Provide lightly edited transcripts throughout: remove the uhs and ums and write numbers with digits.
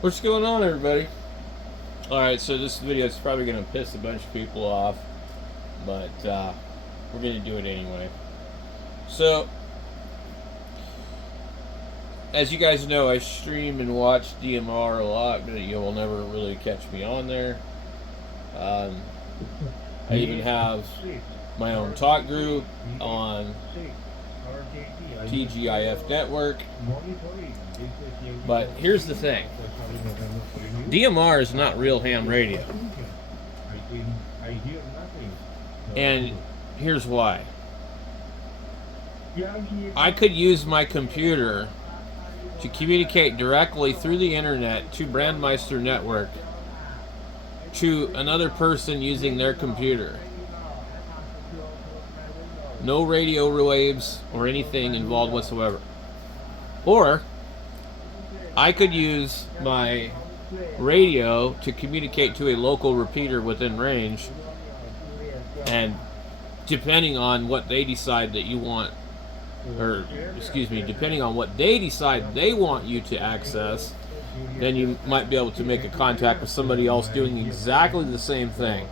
What's going on, everybody? Alright, so this video is probably going to piss a bunch of people off, but we're going to do it anyway. So, as you guys know, I stream and watch DMR a lot, but you will never really catch me on there. I even have my own talk group on TGIF network. But here's the thing. DMR is not real ham radio. And here's why. I could use my computer to communicate directly through the internet to Brandmeister Network to another person using their computer. No radio waves or anything involved whatsoever. Or I could use my radio to communicate to a local repeater within range, and depending on what they decide that you want, or excuse me, depending on what they decide they want you to access, then you might be able to make a contact with somebody else doing exactly the same thing.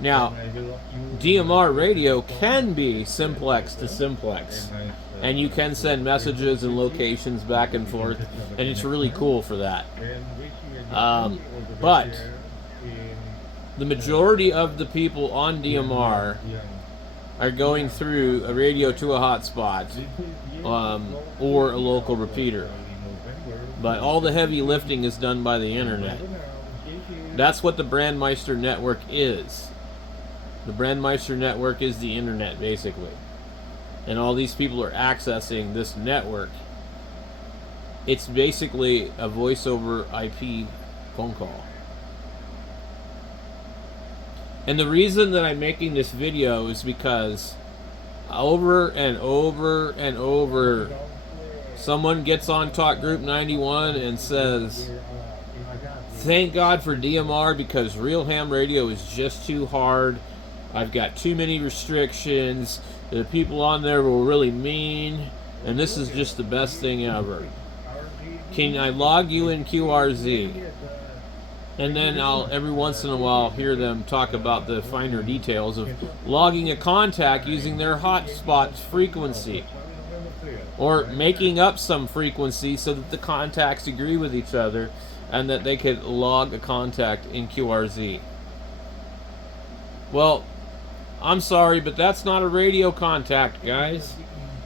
Now, DMR radio can be simplex to simplex, and you can send messages and locations back and forth, and it's really cool for that. But the majority of the people on DMR are going through a radio to a hotspot or a local repeater. But all the heavy lifting is done by the internet. That's what the Brandmeister network is. The Brandmeister network is the internet, basically. And all these people are accessing this network. It's basically a voice over IP phone call. And the reason that I'm making this video is because over and over and over, someone gets on Talk Group 91 and says, "Thank God for DMR because real ham radio is just too hard. I've got too many restrictions. The people on there were really mean, and this is just the best thing ever. Can I log you in QRZ?" And then I'll every once in a while hear them talk about the finer details of logging a contact using their hotspot frequency, or making up some frequency so that the contacts agree with each other and that they could log a contact in QRZ. Well, I'm sorry, but that's not a radio contact, guys.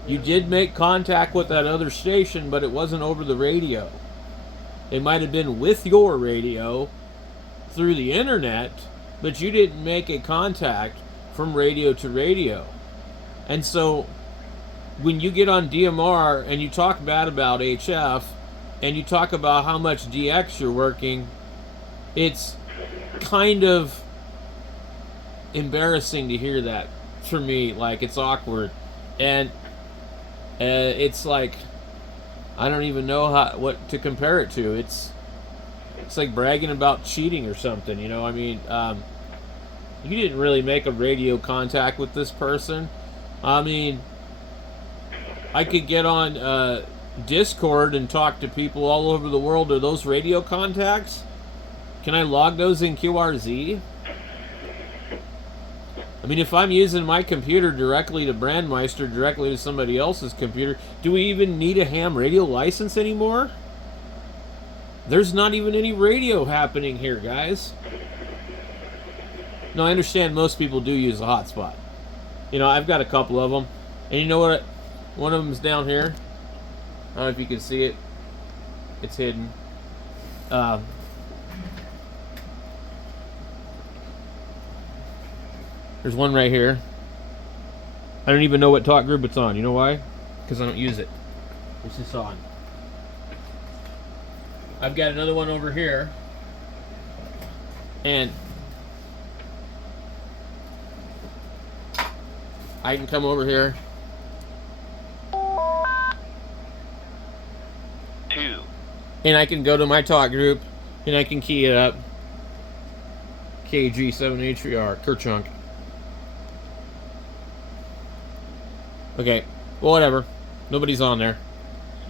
You did make contact with that other station, but it wasn't over the radio. It might have been with your radio through the internet, but you didn't make a contact from radio to radio. And so when you get on DMR and you talk bad about HF and you talk about how much DX you're working, it's kind of embarrassing to hear that for me. Like, it's awkward, and it's like I don't even know what to compare it to. It's like bragging about cheating or something, you know. I mean, you didn't really make a radio contact with this person. I mean, I could get on Discord and talk to people all over the world. Are those radio contacts? Can I log those in QRZ? I mean, if I'm using my computer directly to Brandmeister, directly to somebody else's computer, do we even need a ham radio license anymore? There's not even any radio happening here, guys. No, I understand most people do use a hotspot. You know, I've got a couple of them. And you know what? One of them's down here. I don't know if you can see it. It's hidden. There's one right here. I don't even know what talk group it's on. You know why? Because I don't use it. It's just on. I've got another one over here. And I can come over here. 2. And I can go to my talk group and I can key it up. KG7H3R, Kerchunk. Okay, well, whatever. Nobody's on there.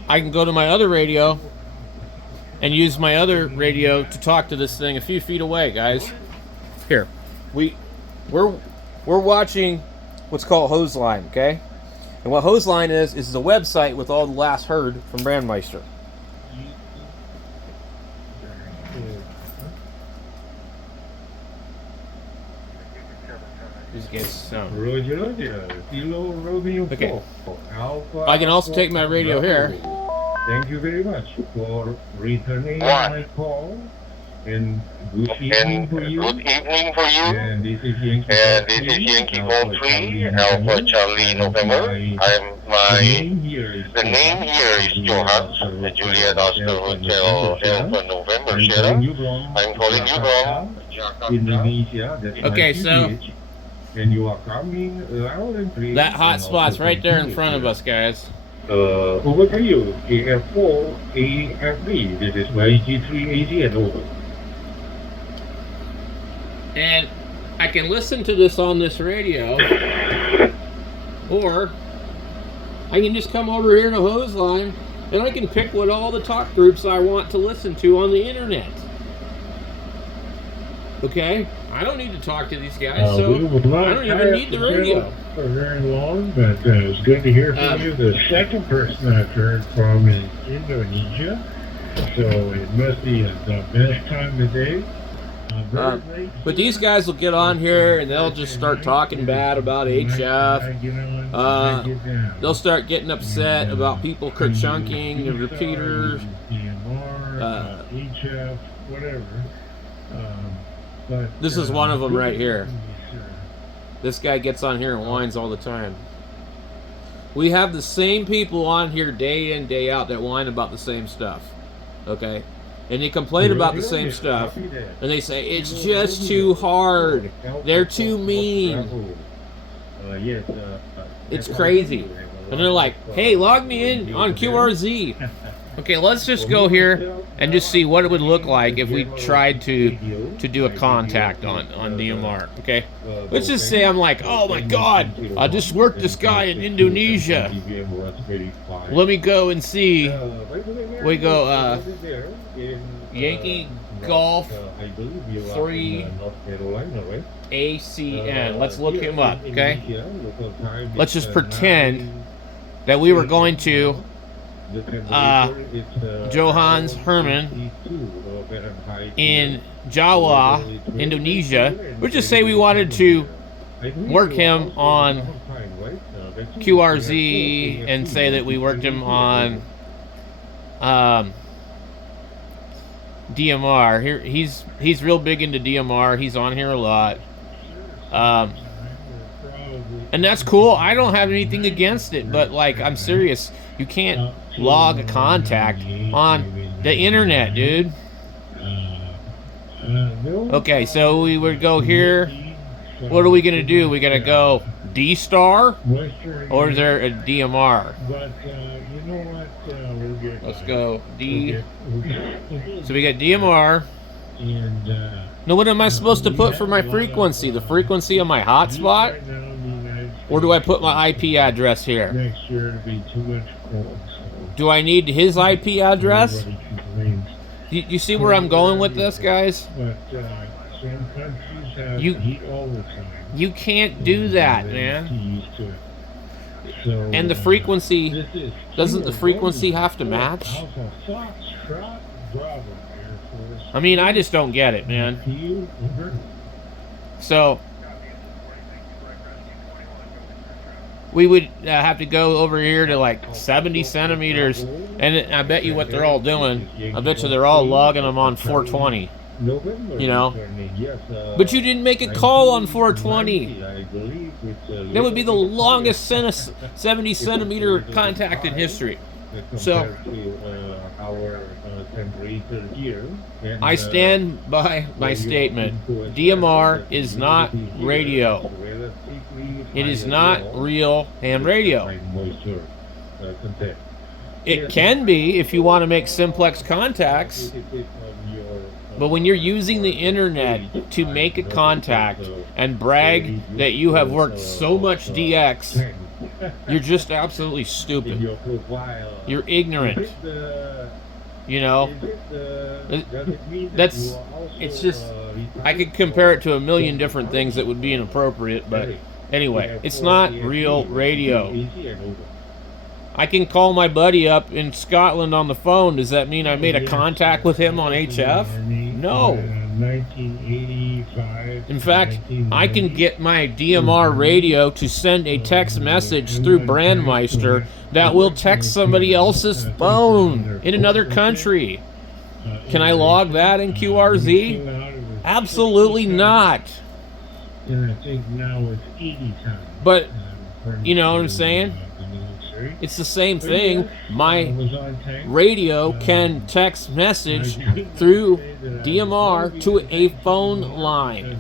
I can go to my other radio and use my other radio to talk to this thing a few feet away, guys. Here, we're watching what's called Hose Line, okay? And what Hose Line is the website with all the last heard from Brandmeister. These guys sound. Okay. I can also take my radio here. Thank you very much for returning my call. And good evening for you. And this is Yankee Golf 3, Alpha Charlie November. The name here is Johannes, the Juliet Oscar Hotel Alpha November Sierra. I'm calling you from Indonesia. Okay, so and you are coming loud and clear. That hot spot's right there in front of us, guys. Over to you, KF4 AFB. This is YG3AZ and over. And I can listen to this on this radio, or I can just come over here to Hose Line and I can pick what all the talk groups I want to listen to on the internet. Okay? I don't need to talk to these guys, so I don't even need the radio. For very long, but it's good to hear from you. The second person I've heard from is Indonesia, so it must be the best time of day. But these guys will get on here and they'll just start talking bad about HF. They'll start getting upset about people kerchunking and repeaters. HF, whatever. This is one of them right here. This guy gets on here and whines all the time. We have the same people on here day in, day out that whine about the same stuff. Okay? And they complain about the same stuff. And they say, it's just too hard. They're too mean. It's crazy. And they're like, hey, log me in on QRZ. Okay, let's just go here and just see what it would look like if we tried to do a contact on DMR. Okay, let's just say I'm like, oh my God, I just worked this guy in Indonesia. Let me go and see. We go Yankee Golf 3 ACN. Let's look him up. Okay, let's just pretend that we were going to Johannes Herman in Jawa, Indonesia. We'll just say we wanted to work him on QRZ and say that we worked him on DMR. Here he's real big into DMR. He's on here a lot. And that's cool. I don't have anything against it, but like, I'm serious. You can't log a contact on the internet, dude. Okay, so we would go here. What are we going to do? We got to go D-Star? Or is there a DMR? Let's go D. So we got DMR. Now what am I supposed to put for my frequency? The frequency of my hotspot? Or do I put my IP address here? Do I need his IP address? You see where I'm going with this, guys? You can't do that, man. And the frequency, doesn't the frequency have to match? I mean, I just don't get it, man. So we would have to go over here to like 70 centimeters, and I bet you what they're all doing, I bet you they're all logging them on 420, you know, but you didn't make a call on 420. That would be the longest 70 centimeter contact in history. So I stand by my statement. DMR is not radio. It is not real ham radio. It can be if you want to make simplex contacts, but when you're using the internet to make a contact and brag that you have worked so much DX, you're just absolutely stupid. You're ignorant. You know, it's just, I could compare it to a million different things that would be inappropriate, but anyway, it's not real radio. I can call my buddy up in Scotland on the phone. Does that mean I made a contact with him on HF? No. In fact, I can get my DMR radio to send a text message through Brandmeister that will text somebody else's phone in another country. Can I log that in QRZ? Absolutely not. And I think now it's 80 times. But, you know what I'm saying? It's the same thing. My radio can text message through DMR to a phone line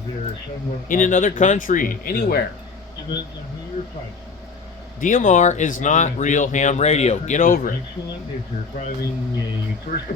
in another country, anywhere. DMR is not real ham radio. Get over it.